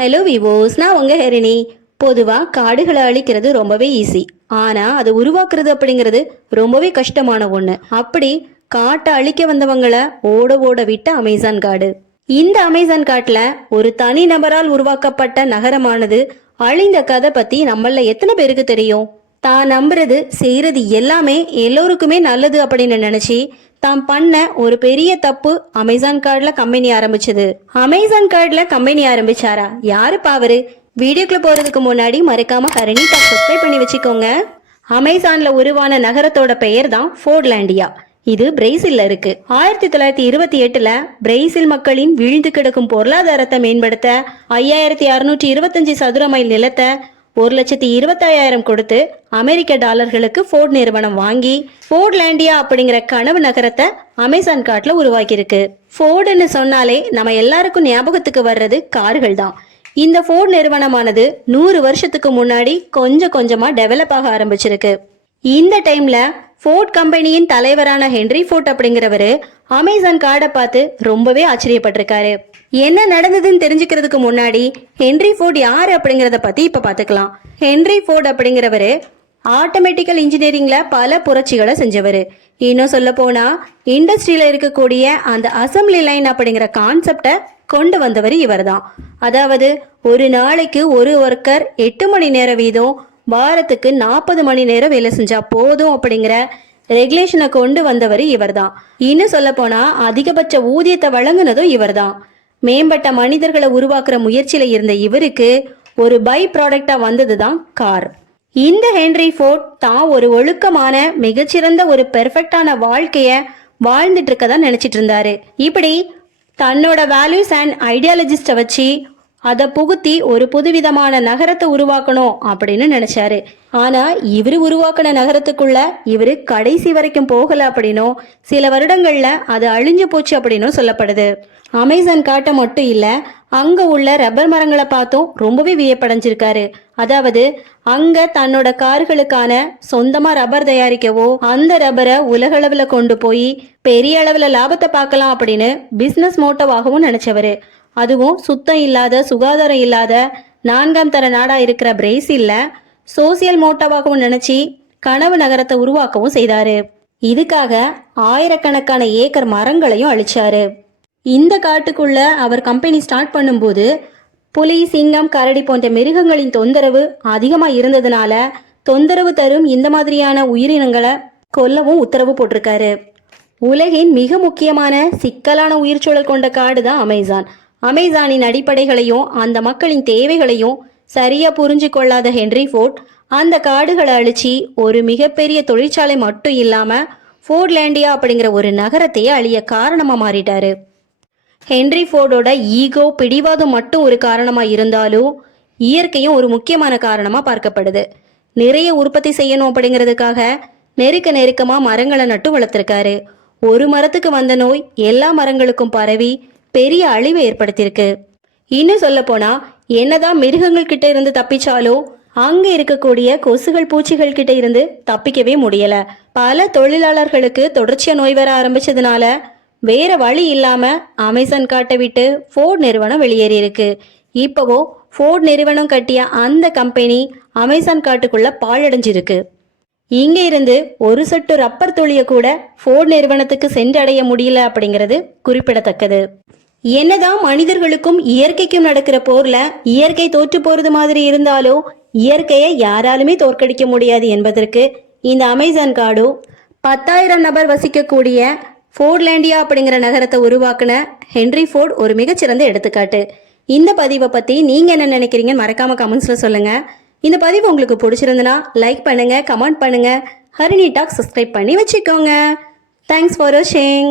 Hello விவோஸ் நான் உங்கள் ஹெரிணி. பொதுவாக காடுகளை அழிக்கிறது ரொம்பவே ஈஸி ஆனால் அதை உருவாக்குறது அப்படிங்கிறது ரொம்பவே கஷ்டமான ஒன்று அப்படி காட்டை அழிக்க வந்தவங்களை ஓட ஓட விட்ட அமேசான் காடு. இந்த அமேசான் காட்டில் ஒரு தனி நபரால் உருவாக்கப்பட்ட நகரமானது அழிந்த கதை பற்றி நம்மள எத்தனை பேருக்கு தெரியும்? தான் நம்புறது செய்கிறது எல்லாமே எல்லோருக்குமே நல்லது அப்படின்னு நினச்சி தான் பண்ண ஒரு பெரிய தப்பு அமேசான் கார்டில் கம்பெனி ஆரம்பிச்சது. அமேசான் கார்டில் கம்பெனி ஆரம்பிச்சாரா? யாருப்பா அவரு? வீடியோக்குள்ள போறதுக்கு முன்னாடி மறக்காம கரணி டாக் சப்ஸ்கிரைப் பண்ணி வச்சுக்கோங்க. அமேசான்ல உருவான நகரத்தோட பெயர் தான் ஃபோர்ட்லாண்டியா இது பிரேசில்ல இருக்கு. ஆயிரத்தி தொள்ளாயிரத்தி இருபத்தி எட்டுல பிரேசில் மக்களின் வீழ்ந்து கிடக்கும் பொருளாதாரத்தை மேம்படுத்த ஐயாயிரத்தி அறுநூற்றி இருபத்தஞ்சு சதுர மைல் நிலத்தை ஒரு லட்சத்தி இருபத்தாயிரம் கொடுத்து அமெரிக்க டாலர்களுக்கு ஃபோர்ட் நிறுவனம் வாங்கி ஃபோர்ட்லாண்டியா அப்படிங்கிற கனவு நகரத்தை அமேசான் காட்டில் உருவாக்கியிருக்கு. ஃபோர்டுன்னு சொன்னாலே நம்ம எல்லாருக்கும் ஞாபகத்துக்கு வர்றது கார்கள் தான். இந்த ஃபோர்ட் நிறுவனமானது நூறு வருஷத்துக்கு முன்னாடி கொஞ்சம் கொஞ்சமாக டெவலப் ஆக ஆரம்பிச்சிருக்கு. இந்த டைம்ல ஃபோர்ட் கம்பெனியின் தலைவரான ஹென்ரி ஃபோர்ட் அப்படிங்கிறவரு அமேசான் கார்டை பார்த்து ரொம்பவே ஆச்சரியப்பட்டிருக்காரு. என்ன நடந்ததுன்னு தெரிஞ்சுக்கிறதுக்கு முன்னாடி ஹென்ரி ஃபோர்ட் யார் அப்படிங்கிறத பத்தி இப்ப பாத்துக்கலாம் ஹென்ரி ஃபோர்ட் அப்படிங்கிறவரு ஆட்டோமேட்டிக்கல் இன்ஜினியரிங்ல பல புரட்சிகளை செஞ்சவர். இன்னும் சொல்ல போனா இண்டஸ்ட்ரியில இருக்கக்கூடிய அந்த அசம்பிளி லைன் அப்படிங்கிற கான்செப்டை கொண்டு வந்தவர் இவர்தான். அதாவது ஒரு நாளைக்கு ஒரு ஒர்க்கர் எட்டு மணி நேரம் வீதம் வாரத்துக்கு நாற்பது மணி நேரம் வேலை செஞ்சா போதும் அப்படிங்கிற ரெகுலேஷனை கொண்டு வந்தவர் இவர் தான் இன்னும் சொல்ல போனா அதிகபட்ச ஊதியத்தை வழங்குனதும் இவர்தான். மேம்பட்ட மனிதர்களை உருவாக்குற முயற்சியில இருந்த இவருக்கு ஒரு பை ப்ராடக்டா வந்ததுதான் கார். இந்த ஹென்ரி ஃபோர்ட் தான் ஒரு ஒழுக்கமான மிகச்சிறந்த ஒரு பெர்ஃபெக்டான வாழ்க்கைய வாழ்ந்துட்டு இருக்கதான் நினைச்சிட்டு இருந்தாரு. இப்படி தன்னோட வேல்யூஸ் அண்ட் ஐடியாலஜிஸ்ட வச்சு அதை புகுத்தி ஒரு புதுவிதமான நகரத்தை உருவாக்கணும் அப்படின்னு நினைச்சாரு. ஆனா இவரு உருவாக்கின நகரத்துக்குள்ள இவரு கடைசி வரைக்கும் போகல அப்படின்னும் சில வருடங்கள்ல அது அழிஞ்சு போச்சு அப்படின்னும் சொல்லப்படுது. அமேசான் காட்டை மட்டும் இல்ல அங்க உள்ள ரப்பர் மரங்களை பார்த்தும் ரொம்பவே வியப்படைஞ்சிருக்காரு. அதாவது அங்க தன்னோட கார்களுக்கான சொந்தமா ரப்பர் தயாரிக்கவோ அந்த ரப்பரை உலகளவுல கொண்டு போய் பெரிய அளவுல லாபத்தை பார்க்கலாம் அப்படின்னு பிசினஸ் மோட்டோவாகவும் நினைச்சவரு. அதுவும் சுத்தம் இல்லாத சுகாதாரம் இல்லாத நான்காம் தர நாடா இருக்கிற பிரேசில்ல சோசியல் மோட்டோவாகவும் நினைச்சி கனவு நகரத்தை உருவாக்கவும் செய்தாரு. இதுக்காக ஆயிரக்கணக்கான ஏக்கர் மரங்களையும் அழிச்சாரு. இந்த காட்டுக்குள்ள அவர் கம்பெனி ஸ்டார்ட் பண்ணும்போது புலி சிங்கம் கரடி போன்ற மிருகங்களின் தொந்தரவு அதிகமாக இருந்ததுனால தொந்தரவு தரும் இந்த மாதிரியான உயிரினங்களை கொல்லவும் உத்தரவு போட்டிருக்காரு. உலகின் மிக முக்கியமான சிக்கலான உயிர்ச்சூழல் கொண்ட காடு தான் அமேசான். அமேசானின் அடிப்படைகளையும் அந்த மக்களின் தேவைகளையும் சரியா புரிஞ்சு கொள்ளாத ஹென்ரி ஃபோர்ட் அந்த காடுகளை அழிச்சு ஒரு மிகப்பெரிய தொழிற்சாலை மட்டும் இல்லாம ஃபோர்ட்லேண்டியா அப்படிங்கிற ஒரு நகரத்தையே அழிய காரணமா மாறிட்டாரு. ஹென்ரி ஃபோர்டோட ஈகோ பிடிவாதம் மட்டும் ஒரு காரணமா இருந்தாலும் இயற்கையும் ஒரு முக்கியமான காரணமா பார்க்கப்படுது. நிறைய உற்பத்தி செய்யணும் அப்படிங்கிறதுக்காக நெருக்க நெருக்கமா மரங்களை நட்டு வளர்த்துருக்காரு. ஒரு மரத்துக்கு வந்த நோய் எல்லா மரங்களுக்கும் பரவி பெரிய அழிவை ஏற்படுத்தியிருக்கு. இன்னும் சொல்ல போனா என்னதான் மிருகங்கள் கிட்ட இருந்து தப்பிச்சாலும் அங்க இருக்கக்கூடிய கொசுகள் பூச்சிகள் கிட்ட இருந்து தப்பிக்கவே முடியல. பல தொழிலாளர்களுக்கு தொடர்ச்சியா நோய் வர ஆரம்பிச்சதுனால வேற வழி இல்லாம அமேசான் காட்டை விட்டு ஃபோர்ட் நிறுவனம் வெளியேறி இருக்கு. இப்போவோ ஃபோர்ட் நிறுவனம் கட்டிய அந்த கம்பெனி அமேசான் காட்டுக்குள்ள பாழடைஞ்சிருக்கு. இங்க இருந்து ஒரு சொட்டு ரப்பர் துளிய கூட ஃபோர்ட் நிறுவனத்துக்கு சென்றடைய முடியல அப்படிங்கிறது குறிப்பிடத்தக்கது. என்னதான் மனிதர்களுக்கும் இயற்கைக்கும் நடக்கிற போர்ல இயற்கை தோற்று போறது மாதிரி இருந்தாலோ இயற்கையை யாராலுமே தோற்கடிக்க முடியாது என்பதற்கு இந்த அமேசான் காடு பத்தாயிரம் நபர் வசிக்கக்கூடிய ஃபோர்ட்லாண்டியா அப்படிங்கிற நகரத்தை உருவாக்குன ஹென்ரி ஃபோர்ட் ஒரு மிகச்சிறந்த எடுத்துக்காட்டு. இந்த பதிவை பத்தி நீங்க என்ன நினைக்கிறீங்கன்னு மறக்காம கமெண்ட்ஸ்ல சொல்லுங்க. இந்த பதிவு உங்களுக்கு பிடிச்சிருந்துன்னா லைக் பண்ணுங்க கமெண்ட் பண்ணுங்க. ஹரிணி டாக் சப்ஸ்கிரைப் பண்ணி வச்சுக்கோங்க. தேங்க்ஸ் ஃபார் வாட்சிங்